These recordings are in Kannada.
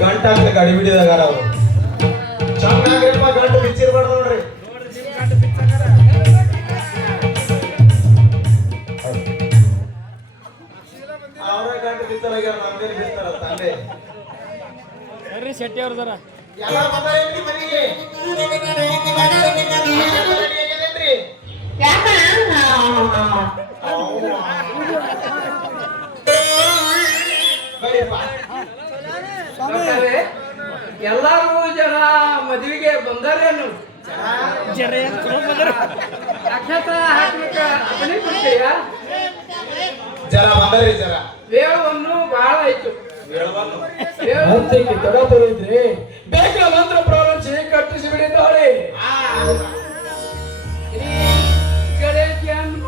ಗಂಟ ಅಂತ ಗಾಡಿ ಬಿಡಿದಾಗಾರ ಅವರು ಚೆನ್ನಾಗಿರಪ್ಪ ಗಂಟು ಬಿಚ್ಚಿರ್ಬಾರ್ದು ನೋಡ್ರಿ. ಅವರ ಗಂಟು ಬಿತ್ತಲಾಗ ನಮ್ದೇನು ಬಿಡ್ತಾರ ತಂದೆ ಶೆಟ್ಟಿ ಅವ್ರದಾರ ಎಲ್ಲ ಬಂದಾರೇನ್ರಿ ಮನೆಗೆ? ಎಲ್ಲಾರು ಜನ ಮದುವೆಗೆ ಬಂದಾರೇನು? ಅಕ್ಷತ ಹಾಕ್ಲಿಕ್ಕೆ ಅಪ್ಪಣೆ ಕೊಡ್ತೀಯ? ಜರ ಬಂದಾರಿ ಜರ ವೇಳವನ್ನು ಬಹಳ ಆಯ್ತು. ತಡ ಬರೋದ್ರಿ ಬೇಗ ಮಂತ್ರ ಪ್ರಾರಂಭಿಸಿ ಕಟ್ಟಿಸಿ ಬಿಡಿದ್ದಾಳೆ. ಶ್ರೀ ಗಣೇಶಮ್ಮ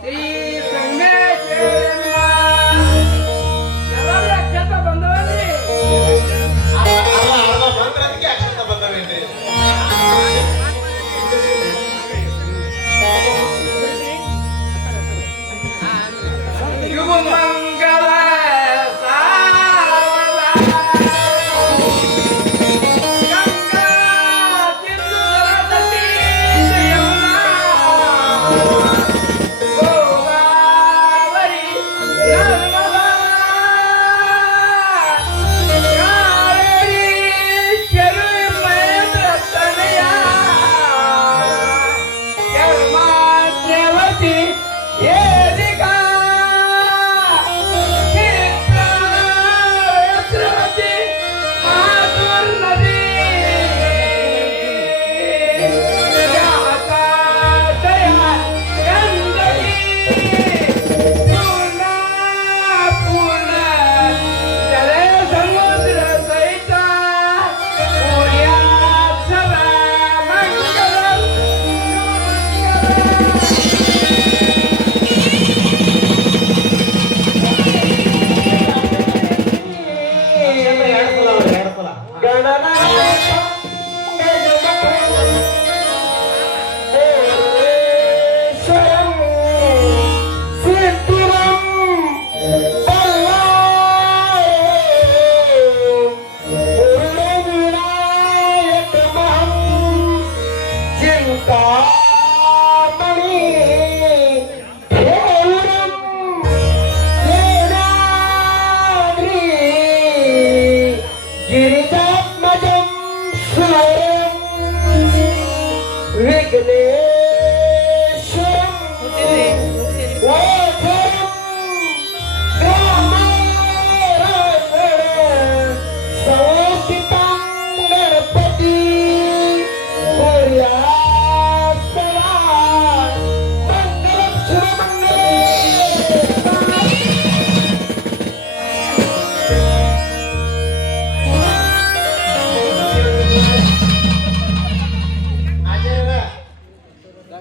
ಶ್ರೀ ಸಂಗಮೇಶ್ವರಮ್ಮ ಎಲ್ಲರೂ ಅಕ್ಷತ ಬಂದವಲ್ಲಿ ಮಂತ್ರಕ್ಕೆ ಅಕ್ಷತ ಬಂದವೇನ್ರಿ? ಯುಗ ಮಂಗಲ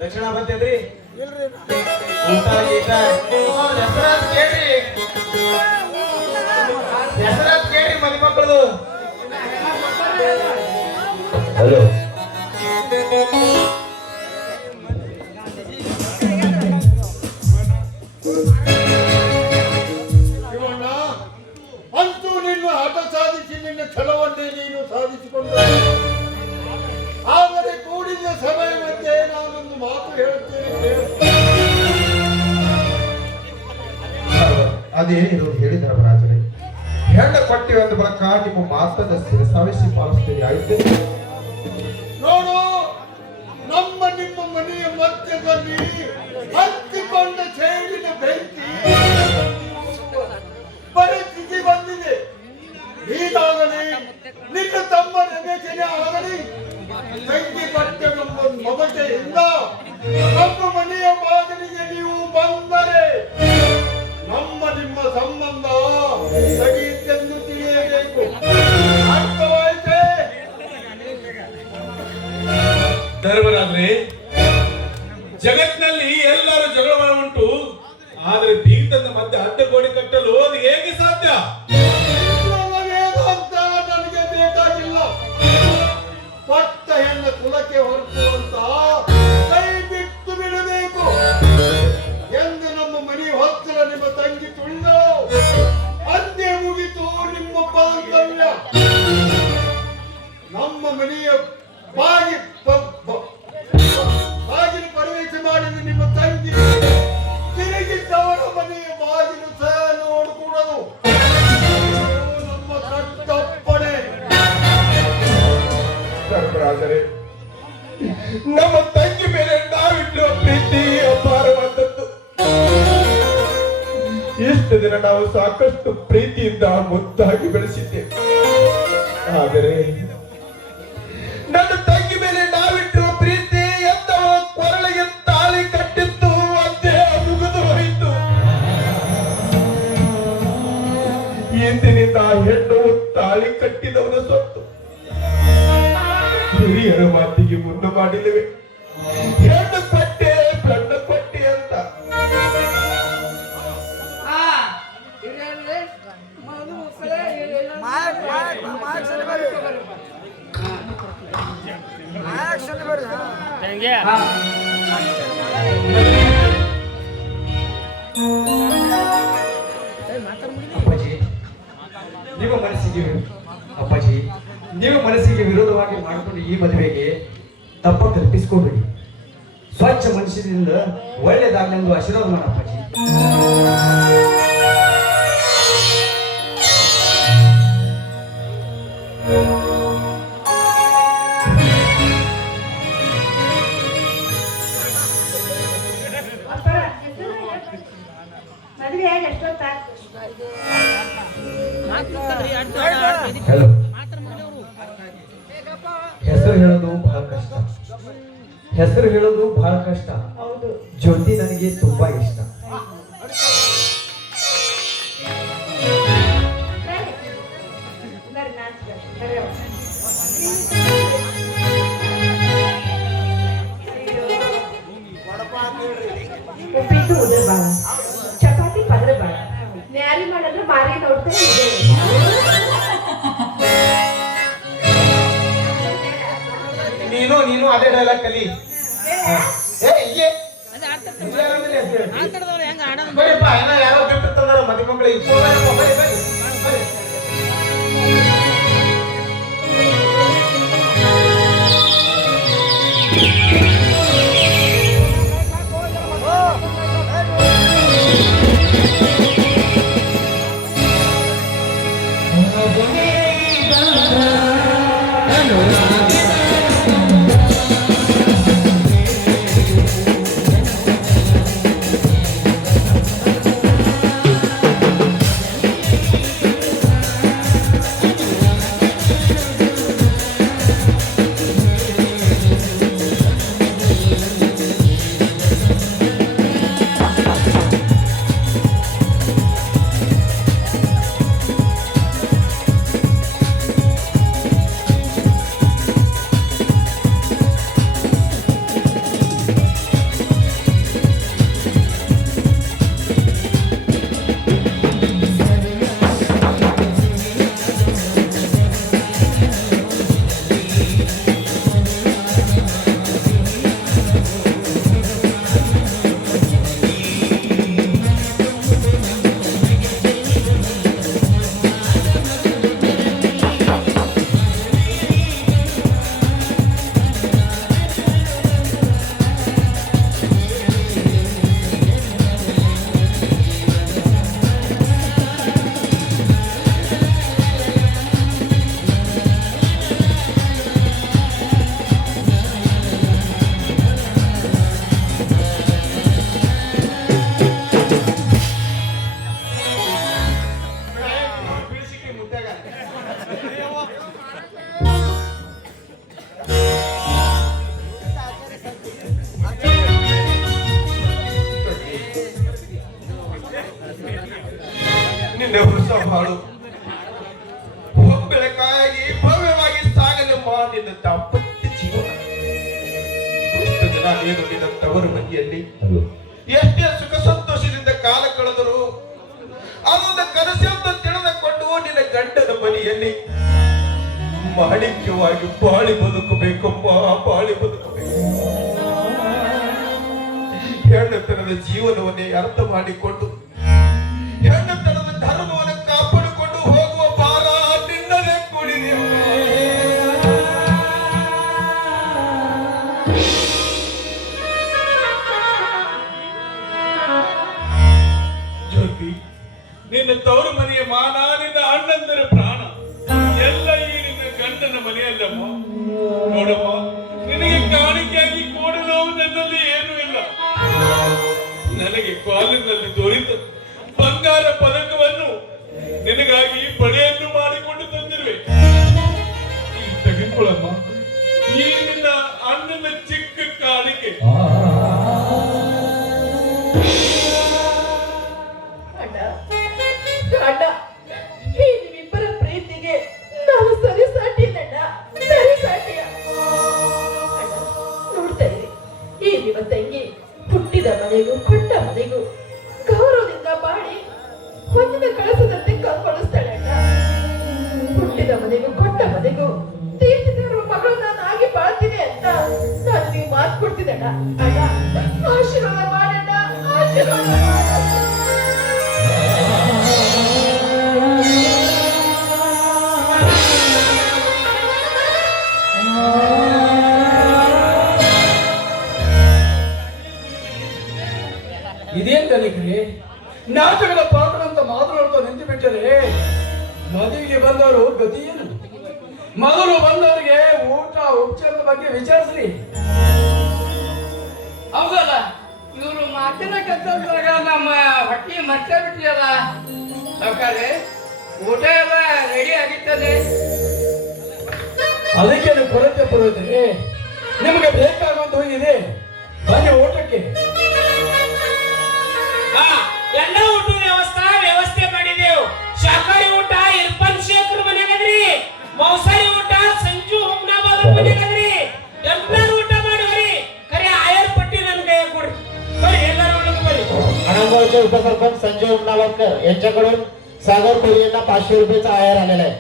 ದಕ್ಷಿಣ ಬಂತೇನ್ರಿ? ಊಟ ಗೀಟ ಹೆಸರಾತ್ ಕೇಳ್ರಿ ಮದಿ ಮಕ್ಕಳದು. ಹಲೋ ಶಿವಣ್ಣ, ಅಂತೂ ನಿನ್ನ ಹಠ ಸಾಧಿಸಿ ನಿನ್ನ ಛಲವನ್ನೇ ನೀನು ಸಾಧಿಸಿಕೊಂಡು, ಆದರೆ ಕೂಡಿದ ಸಭೆಯ ಮಧ್ಯೆ ನಾನೊಂದು ಮಾತು ಹೇಳುತ್ತೇನೆ. ಅದೇನಿದು ಹೇಳಿ ಧರ್ಮರಾಜರೇ, ಹೆಣ್ಣ ಕೊಟ್ಟಿವೆ ಅಂದ ಬಳಿಕ ನಿಮ್ಮ ಮಾತದ ಶಿರಸಾವಹಿಸಿ ಪಾಲಿಸ್ತೇನೆ. ಆಯ್ತು ನೋಡು, ನಮ್ಮ ನಿಮ್ಮ ಮನೆಯ ಮಧ್ಯದಲ್ಲಿ ಹತ್ತಿಕೊಂಡ ಸೇಡಿನ ಬೆಂಕಿ ಪರಿಸ್ಥಿತಿ ಬಂದಿದೆ. ಹೀಗಾಗಲಿ ನಿನ್ನ ತಮ್ಮ ರಮೇಶನೇ ಆಗಲಿ ಬೆಂಕಿ ಪಟ್ಟೆವೆಂಬ ಮಮತೆಯಿಂದ ನಮ್ಮ ಮನೆಯ ಬಾಗಿಲಿಗೆ ನೀವು ಬಂದರೆ ನಮ್ಮ ನಿಮ್ಮ ಸಂಬಂಧ ಸಗಿತೆಂದು ತಿಳಿಯಬೇಕು. ಅರ್ಥವಾಯಿತೆ? ಧರ್ಮರಾಜ್ರೆ, ಜಗತ್ತಿನಲ್ಲಿ ಎಲ್ಲರೂ ಜಗಳ ಉಂಟು, ಆದರೆ ಬೀಗದ ಮಧ್ಯೆ ಅಡ್ಡಗೋಡೆ ಕಟ್ಟಲು ಅದು ಹೇಗೆ ಸಾಧ್ಯ? ಅಂತ ನನಗೆ ಬೇಕಾಗಿಲ್ಲ. ಪಟ್ಟ ಹೆಣ್ಣ ಕುಲಕ್ಕೆ ಹೊರಟುವಂತ ಕೈ ಬಿಟ್ಟು ಬಿಡಬೇಕು ಎಂದು ನಮ್ಮ ಮನೆ ಹೊತ್ತಲ ನಿಮ್ಮ ತಂಗಿ ತುಳಿದಳು. ನಾವು ಸಾಕಷ್ಟು ಪ್ರೀತಿಯಿಂದ ಮುದ್ದಾಗಿ ಬೆಳೆಸಿದ್ದೇವೆ. ಆದರೆ ನನ್ನ ತಂಗಿ ಮೇಲೆ ನಾವಿಟ್ಟಿರುವ ಪ್ರೀತಿ ಎಂದವ ಕೊರಳಿಗೆ ತಾಳಿ ಕಟ್ಟಿತ್ತು, ಅಂತೆ ಮುಗಿದು ಹೋಯಿತು. ಇಂದಿನಿಂದ ಹೆಣ್ಣು ತಾಳಿ ಕಟ್ಟಿದವನ ಸೊತ್ತು. ಹಿರಿಯರ ಮಾತಿಗೆ ಮುನ್ನ ಮಾಡಿಲ್ಲವೆ, ಹೆಣ್ಣು ಕೊಟ್ಟೆ ಗಂಡು ಕೊಟ್ಟೆ ಅಂತ. ಅಪ್ಪಾಜಿ ನೀವು ಮನಸ್ಸಿಗೆ ವಿರೋಧವಾಗಿ ಮಾಡಿಕೊಂಡು ಈ ಮದುವೆಗೆ ತಪ್ಪ ಕಲ್ಪಿಸ್ಕೊಬೇಡಿ. ಸ್ವಚ್ಛ ಮನುಷ್ಯರಿಂದ ಒಳ್ಳೆಯದಾಗಲೆಂದು ಆಶೀರ್ವಾದ ಮಾಡ ಅಪ್ಪಾಜಿ. ಹಲೋ, ಹೆಸರು ಹೇಳೋದು ಬಹಳ ಕಷ್ಟ. ಜ್ಯೋತಿ ನನಗೆ ತುಂಬಾ ಇಷ್ಟ. ಉಪ್ಪಿಟ್ಟು ಉದ್ರ ಬಾಳ, ಚಪಾತಿ ಪದ್ರ ಬಾಳ, ನ್ಯಾರಿ ಮಾಡಿದ್ರೆ ಮಾರಿ ನೋಡ್ತಾರೆ. ನೀನು ಅದೇ ಡೈಲಾಗ್ ಕಲಿ. ಬರೀಪ್ಪ, ಏನೋ ಯಾರೋ ಗಿಫ್ಟ್ ತಂದಾರ ಮದುವೆ ಮಕ್ಕಳಿಗೆ. ಹಾಳು ಬೆಳಕಾಗಿ ಭವ್ಯವಾಗಿ ಸಾಗಲೆಂಬ ನಿನ್ನ ದಾಂಪತ್ಯ ಜೀವನ. ಎಷ್ಟು ದಿನ ನೀನು ನಿನ್ನ ತವರು ಮನೆಯಲ್ಲಿ ಎಷ್ಟೇ ಸುಖ ಸಂತೋಷದಿಂದ ಕಾಲ ಕಳೆದರು ಅದೊಂದು ಕನಸೆಂದು ತಿಳಿದುಕೊಂಡು ನಿನ್ನ ಗಂಡನ ಮನೆಯಲ್ಲಿ ಮಾಣಿಕ್ಯವಾಗಿ ಬಾಳಿ ಬದುಕಬೇಕಮ್ಮ, ಬಾಳಿ ಬದುಕಬೇಕು. ಹೆಣ್ಣುತನದ ಜೀವನವನ್ನೇ ಅರ್ಥ ಮಾಡಿಕೊಂಡು ಹೆಣ್ಣುತನದ ಧರ್ಮವನ್ನು ಕಾಪಾಡಿಕೊಂಡು ಹೋಗುವ ಭಾರ ನಿನ್ನದೇ ಕೂಡಿದೆ. ಜ್ಯೋತಿ, ನಿನ್ನ ತವರು ಮನೆಯ ಮಾನ, ನಿನ್ನ ಅಣ್ಣಂದರ ಪ್ರಾಣ ಎಲ್ಲ ಈ ನಿನ್ನ ಗಂಡನ ಮನೆಯಲ್ಲಮ್ಮ. ನೋಡಮ್ಮ, ನಿನಗೆ ಕಾಣಿಕೆಯಾಗಿ ಕೊಡಲು ನನ್ನಲ್ಲಿ ಏನೂ ಇಲ್ಲ. ನನಗೆ ಕಾಲಿನಲ್ಲಿ ದೊರೆತ ಬಂಗಾರ ಪದಕ ಪುರೋಹಿತರೇ, ಮದುವೆಗೆ ಬಂದವರು ಗತಿ ಏನು? ಮೊದಲು ಬಂದವರಿಗೆ ಊಟ ಉಪಚಾರದ ಬಗ್ಗೆ ವಿಚಾರಿಸ್ರಿ. ಹೌದಲ್ಲ, ಇವರು ಮಾತಿನ ಕತ್ತಲ್ದಾಗ ನಮ್ಮ ಹೊಟ್ಟಿ ಮತ್ತೆ ಬಿಟ್ಟಿಯಲ್ಲ ಸಾವ್ಕಾರೆ. ಊಟ ಎಲ್ಲ ರೆಡಿ ಆಗಿತ್ತದೆ. ಅದಕ್ಕೆ ಕೊರತೆ ಪುರೋಹಿತರೇ, ನಿಮಗೆ ಬೇಕಾಗುವಂತ ಇದೆ, ಬನ್ನಿ ಊಟಕ್ಕೆ. ಎಲ್ಲ ಊಟದ ವ್ಯವಸ್ಥೆ ಮಾಡಿದೆವು. ಶಾಕಾಹಾರಿ ಊಟ ಇರ್ಫಾನ್ ಶೇಖರ್ ಮನೆಗದ್ರಿ, ಮಾಂಸಾಹಾರಿ ಊಟ ಸಂಜು ಹುಮ್ನಾಬಾದ್ ಮನೆಗದ್ರಿ. ಎಲ್ಲರೂ ಊಟ ಮಾಡಿವ್ರಿ. ಖರೆ ಆಯರ್ ಪಟ್ಟಿ ನನ್ನ ಕೈ ಕೊಡ್ರಿ. ಬರ್ರಿ ಎಲ್ಲರೂ ಊಟಕ್ಕೆ ಬರ್ರಿ. आनंदगावचे उपसरपंच संजय उमनाबादकर यांच्याकडून सागर कोळी यांना 500 रुपयाचा आयर आलेला आहे.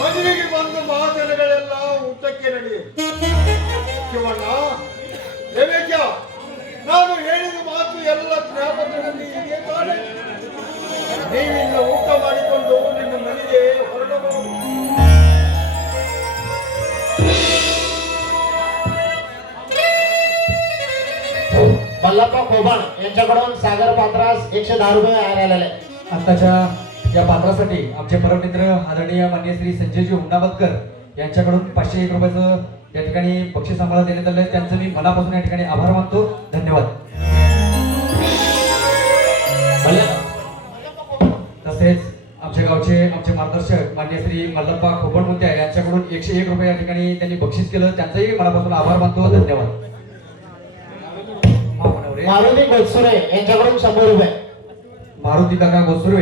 ಮದುವೆಗೆ ಬಂದ ಮಹಾಜನಗಳೆಲ್ಲ ಊಟಕ್ಕೆ ನಡೆಯುತ್ತೆ. ಶಿವಣ್ಣ, ದೇವೇಶ, ನಾನು ಹೇಳಿದ ಮಾತು ಎಲ್ಲ ಜ್ಞಾಪಕದಲ್ಲಿ ಇದೆ ತಾನೆ? ನೀವಿನ್ನ ಊಟ ಮಾಡಿಕೊಂಡು ನಿನ್ನ ಮನೆಗೆ ಹೊರಡಬಹುದು. मल्लप्पा खोबाण यांच्याकडून सागर पात्रास 110 रुपये आयर आलेला आहे. आताच्या या पात्रासाठी आमचे परममित्र आदरणीय मान्य श्री संजयजी हुमनाबादकर यांच्याकडून 501 रुपयाचं या ठिकाणी बक्षीस आम्हाला देण्यात आलं आहे. त्यांचं मी मनापासून या ठिकाणी आभार मानतो. धन्यवाद. तसेच आमच्या गावचे आमचे मार्गदर्शक मान्य श्री मल्लप्पा खोबण मुत्या यांच्याकडून 101 रुपये या ठिकाणी त्यांनी बक्षीस केलं. त्यांचंही मनापासून आभार मानतो. धन्यवाद. मारुती गोडसुरे यांच्याकडून 100 रुपये. मारुती काका गोसुरे